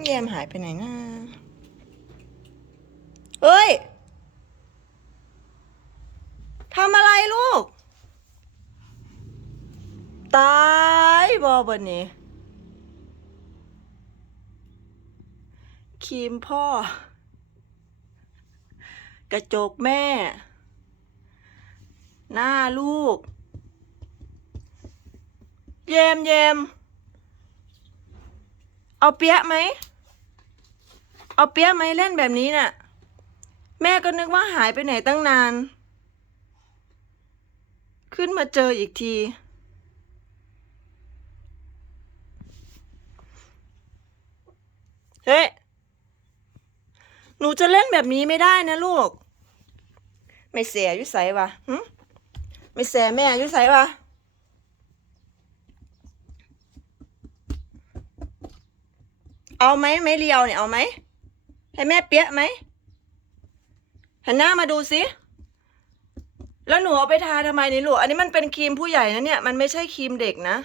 แยมหายไปไหนนะเฮ้ย ทำอะไรลูก ตายบอบันนี้ครีมพ่อ กระจกแม่ หน้าลูก เยมเยมเอาเปียะไหม เอาเปี๊ยะไหมเล่นแบบนี้น่ะ แม่ก็นึกว่าหายไปไหนตั้งนาน ขึ้นมาเจออีกที เฮ้ย หนูจะเล่นแบบนี้ไม่ได้นะลูก ไม่เสียยุใสวะหึไม่เสียแม่ยุใสวะเอาไหมไม้เรียวเนี่ยเอาไหม ให้แม่เปียะไหมหันหน้ามาดูสิ แล้วหนูเอาไปทาทำไมนี่ลูก อันนี้มันเป็นครีมผู้ใหญ่นะเนี่ย มันไม่ใช่ครีมเด็กนะ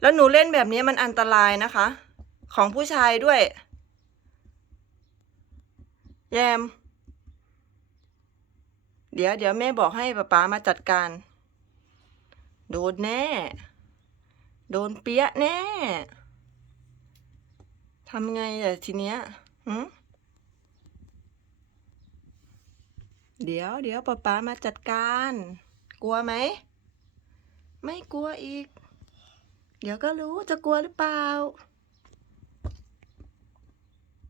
แล้วหนูเล่นแบบนี้มันอันตรายนะคะ ของผู้ชายด้วย แยม เดี๋ยวเดี๋ยวแม่บอกให้ป๊าป๊ามาจัดการ โดนแน่ โดนเปียะแน่ ทำไงอะทีเนี้ยหืม เดี๋ยวเดี๋ยวป๊าป๊ามาจัดการ กลัวไหม ไม่กลัวอีก เดี๋ยวก็รู้จะกลัวหรือเปล่า